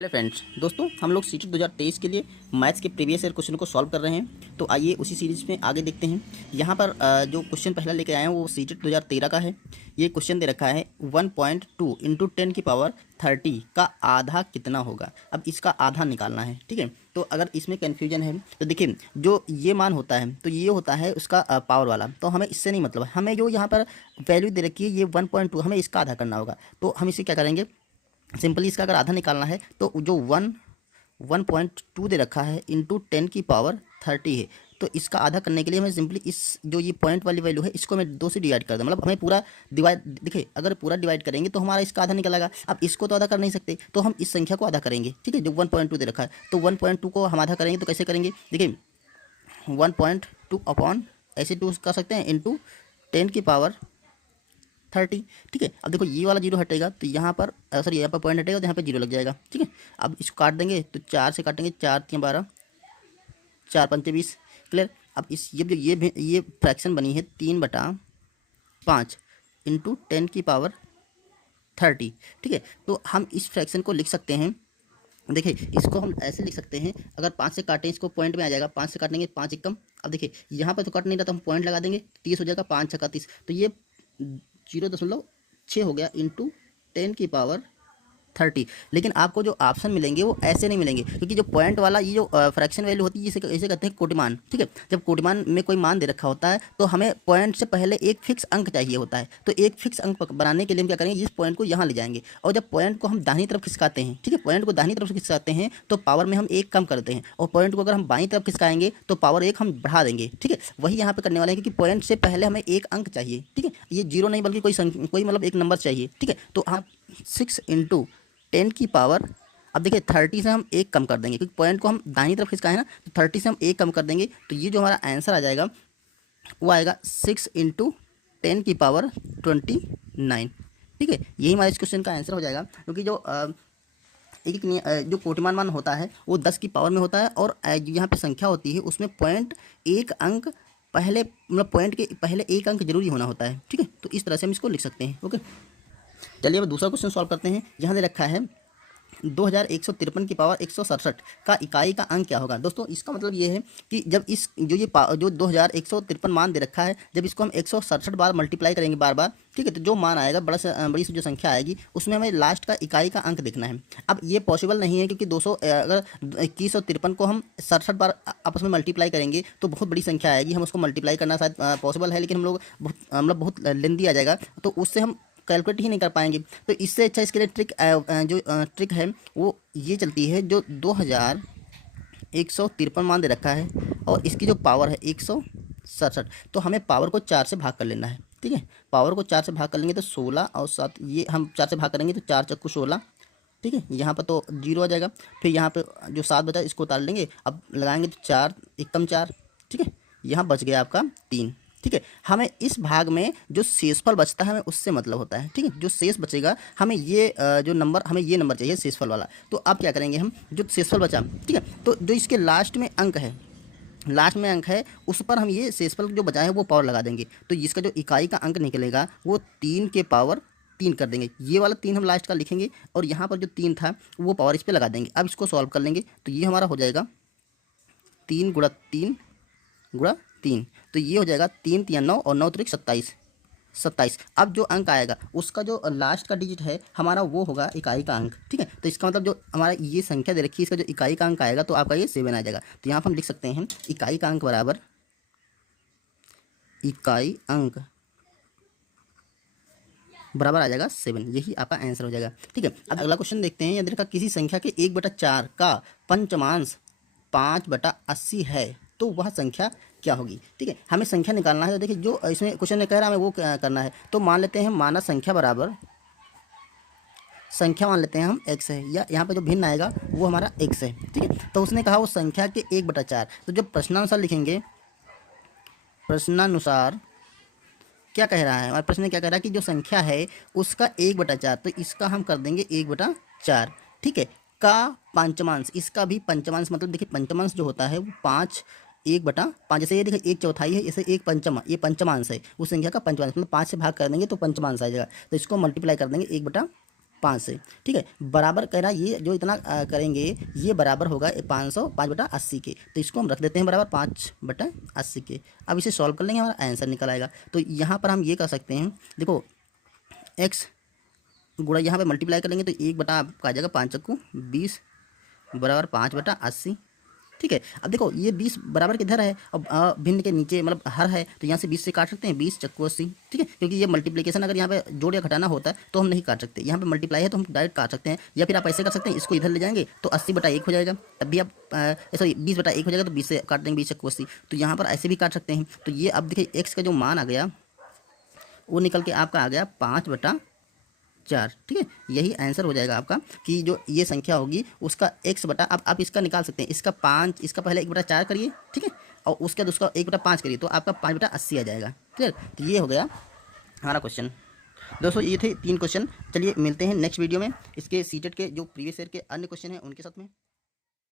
Hello friends, दोस्तों हम लोग सीटेट 2023 के लिए मैथ्स के प्रीवियस ईयर क्वेश्चन को सॉल्व कर रहे हैं। तो आइए उसी सीरीज में आगे देखते हैं। यहाँ पर जो क्वेश्चन पहला लेके आए हैं वो सीटेट 2013 का है। ये क्वेश्चन दे रखा है 1.2 इंटू 10 की पावर 30 का आधा कितना होगा। अब इसका आधा निकालना है, ठीक है। तो अगर इसमें कन्फ्यूजन है तो देखिए, जो ये मान होता है तो ये होता है उसका पावर वाला, तो हमें इससे नहीं मतलब है। हमें जो यहाँ पर वैल्यू दे रखी है ये 1.2, हमें इसका आधा करना होगा। तो हम इसे क्या करेंगे, सिंपली इसका अगर आधा निकालना है तो जो 1.2 दे रखा है इंटू 10 की पावर 30 है। तो इसका आधा करने के लिए हमें सिंपली इस जो ये पॉइंट वाली वैल्यू है इसको हमें 2 से डिवाइड कर दें। मतलब हमें पूरा डिवाइड, देखिए अगर पूरा डिवाइड करेंगे तो हमारा इसका आधा निकलेगा। अब इसको तो आधा कर नहीं सकते, तो हम इस संख्या को आधा करेंगे, ठीक है। जो 1.2 दे रखा है तो 1.2 को हम आधा करेंगे। तो कैसे करेंगे, देखिए 1.2 अपॉन ऐसे 2 कर सकते हैं इंटू 10 की पावर 30, ठीक है। अब देखो ये वाला जीरो हटेगा तो यहाँ पर सॉरी यहाँ पर पॉइंट हटेगा तो यहाँ पे जीरो लग जाएगा, ठीक है। अब इसको काट देंगे तो 4 से काटेंगे, 4 3 12, 4 5 20, क्लियर। अब इस ये फ्रैक्शन बनी है 3/5 इंटू 10 की पावर 30, ठीक है। तो हम इस फ्रैक्शन को लिख सकते हैं, देखिए इसको हम ऐसे लिख सकते हैं। अगर 5 से काटें इसको पॉइंट में आ जाएगा, 5 से काटेंगे 5 एकम। अब देखिए यहाँ पर तो कट नहीं रहा तो हम पॉइंट लगा देंगे, 30 हो जाएगा, 5 छक्का 30। तो ये 0.6 हो गया इंटू 10 की पावर 30। लेकिन आपको जो ऑप्शन मिलेंगे वो ऐसे नहीं मिलेंगे, क्योंकि जो पॉइंट वाला ये जो फ्रैक्शन वैल्यू होती है इसे इसे कहते हैं कोटिमान, ठीक है। जब कोटिमान में कोई मान दे रखा होता है तो हमें पॉइंट से पहले एक फिक्स अंक चाहिए होता है। तो एक फिक्स अंक बनाने के लिए हम क्या करेंगे, इस पॉइंट को यहाँ ले जाएंगे और जब पॉइंट को हम दाहिनी तरफ खिसकाते हैं, ठीक है, पॉइंट को दाहिनी तरफ से खिसकाते हैं तो पावर में हम एक कम करते हैं, और पॉइंट को अगर हम बाईं तरफ खिसकाएंगे तो पावर एक हम बढ़ा देंगे, ठीक है। वही यहाँ पे करने वाले हैं, क्योंकि पॉइंट से पहले हमें एक अंक चाहिए, ठीक है। ये जीरो नहीं बल्कि कोई मतलब एक नंबर चाहिए, ठीक है। तो आप 6 इंटू 10 की पावर, अब देखिए 30 से हम एक कम कर देंगे क्योंकि पॉइंट को हम दाहिनी तरफ खिसकाए ना, तो 30 से हम एक कम कर देंगे। तो ये जो हमारा आंसर आ जाएगा वो आएगा 6 इंटू 10 की पावर 29, ठीक है। यही हमारे इस क्वेश्चन का आंसर हो जाएगा, क्योंकि जो जो कोटिमान मान होता है वो 10 की पावर में होता है, और यहाँ पे संख्या होती है उसमें पॉइंट एक अंक पहले, मतलब पॉइंट के पहले एक अंक जरूरी होना होता है, ठीक है। तो इस तरह से हम इसको लिख सकते हैं, ओके। चलिए अब दूसरा क्वेश्चन सॉल्व करते हैं। यहाँ दे रखा है 2153 की पावर 167 का इकाई का अंक क्या होगा। दोस्तों इसका मतलब ये है कि जब इस जो 2153 मान दे रखा है, जब इसको हम 167 बार मल्टीप्लाई करेंगे बार बार, ठीक है, तो जो मान आएगा बड़ी सी जो संख्या आएगी उसमें हमें लास्ट का इकाई का अंक देखना है। अब ये पॉसिबल नहीं है, क्योंकि 200 अगर 2153 को हम 67 बार आपस में मल्टीप्लाई करेंगे तो बहुत बड़ी संख्या आएगी। हम उसको मल्टीप्लाई करना शायद पॉसिबल है, लेकिन हम लोग बहुत लेंदी आ जाएगा, तो उससे हम कैलकुलेट ही नहीं कर पाएंगे। तो इससे अच्छा इसके लिए ट्रिक है वो ये चलती है, जो 2153 मान दे रखा है और इसकी जो पावर है 167, तो हमें पावर को 4 से भाग कर लेना है, ठीक है। पावर को 4 से भाग कर लेंगे तो 16 और 7, ये हम 4 से भाग करेंगे तो 4 चक्कू 16, ठीक है। यहाँ पर तो जीरो आ जाएगा, फिर यहाँ पे जो 7 बचा इसको उतार लेंगे, अब लगाएंगे तो 4 एकम 4, ठीक है। यहाँ बच गया आपका 3, ठीक है। हमें इस भाग में जो शेषफल बचता है हमें उससे मतलब होता है, ठीक है। जो शेष बचेगा हमें ये जो नंबर, हमें ये नंबर चाहिए शेषफल वाला। तो अब क्या करेंगे, हम जो शेषफल बचा, ठीक है, तो जो इसके लास्ट में अंक है, लास्ट में अंक है उस पर हम ये शेषफल जो बचा है वो पावर लगा देंगे। तो इसका जो इकाई का अंक निकलेगा वो 3 के पावर 3 कर देंगे। ये वाला 3 हम लास्ट का लिखेंगे और यहाँ पर जो 3 था वो पावर इस पर लगा देंगे। अब इसको सॉल्व कर लेंगे तो ये हमारा हो जाएगा 3 गुणा 3 गुणा 3, तो ये हो जाएगा 3 3 9 और 9 त्रिक 27। अब जो अंक आएगा उसका जो लास्ट का डिजिट है हमारा वो होगा इकाई का अंक, ठीक है। तो इसका मतलब जो हमारा ये संख्या दे रखी है इसका जो इकाई का अंक आएगा तो आपका ये 7 आ जाएगा। तो यहाँ पर हम लिख सकते हैं इकाई का अंक बराबर इकाई अंक बराबर आ जाएगा 7, यही आपका आंसर हो जाएगा, ठीक है। अब अगला क्वेश्चन देखते हैं। यदि किसी संख्या के 1/4 का पंचमांश 5/80 है तो वह संख्या क्या होगी, ठीक है। हमें संख्या निकालना है। तो देखिए जो इसमें क्वेश्चन में कह रहा है हमें वो करना है। तो मान लेते हैं माना संख्या बराबर संख्या मान लेते हैं हम x है, या यहाँ पे जो भिन्न आएगा वो हमारा x है, ठीक है। तो उसने कहा वो संख्या के 1/4, तो जब प्रश्नानुसार लिखेंगे, प्रश्नानुसार क्या कह रहा है, हमारे प्रश्न में क्या कह रहा है कि जो संख्या है उसका 1/4, तो इसका हम कर देंगे 1/4, ठीक है। का पंचमांश, इसका भी पंचमांश, मतलब देखिए पंचमांश जो होता है वो 5 1/5, जैसे ये देखिए 1/4 है, इसे एक पंचम, ये पंचमांश है उस संख्या का पंचमांश, मतलब 5 से भाग कर देंगे तो पंचमांश आ जाएगा। तो इसको मल्टीप्लाई कर देंगे 1/4, 5 से, ठीक है। बराबर कह रहा है ये जो इतना करेंगे ये बराबर होगा 505/80 के, तो इसको हम रख देते हैं बराबर 5/80 के। अब इसे सॉल्व कर लेंगे, हमारा आंसर निकल आएगा। तो यहाँ पर हम ये कर सकते हैं, देखो x गुणा यहाँ पे मल्टीप्लाई करेंगे तो 1 बटा आपका आ जाएगा 5 चक्कू 20 बराबर 5/80, ठीक है। अब देखो ये 20 बराबर किधर है, अब भिन्न के नीचे मतलब हर है, तो यहाँ से 20 से काट सकते हैं, 20 चक्कू 80, ठीक है। क्योंकि ये मल्टीप्लिकेशन अगर यहाँ पे जोड़ या घटाना होता है तो हम नहीं काट सकते, यहाँ पे मल्टीप्लाई है तो हम डायरेक्ट काट सकते हैं, या फिर आप ऐसे कर सकते हैं, इसको इधर ले जाएंगे तो 80/1 हो जाएगा, तब भी आप सॉरी 20/1 हो जाएगा, तो 20 से काट देंगे 20 चक्कू 80, तो यहाँ पर ऐसे भी काट सकते हैं। तो ये अब देखिए एक्स का जो मान आ गया वो निकल के आपका आ गया 5/4, ठीक है। यही आंसर हो जाएगा आपका कि जो ये संख्या होगी उसका x बटा, अब आप इसका निकाल सकते हैं, इसका 5, इसका पहले 1/4 करिए, ठीक है, और उसके बाद उसका 1/5 करिए, तो आपका 5/80 आ जाएगा, ठीक है। तो ये हो गया हमारा क्वेश्चन। दोस्तों ये थे 3 क्वेश्चन। चलिए मिलते हैं नेक्स्ट वीडियो में इसके सीटेट के जो प्रीवियस ईयर के अन्य क्वेश्चन हैं उनके साथ में।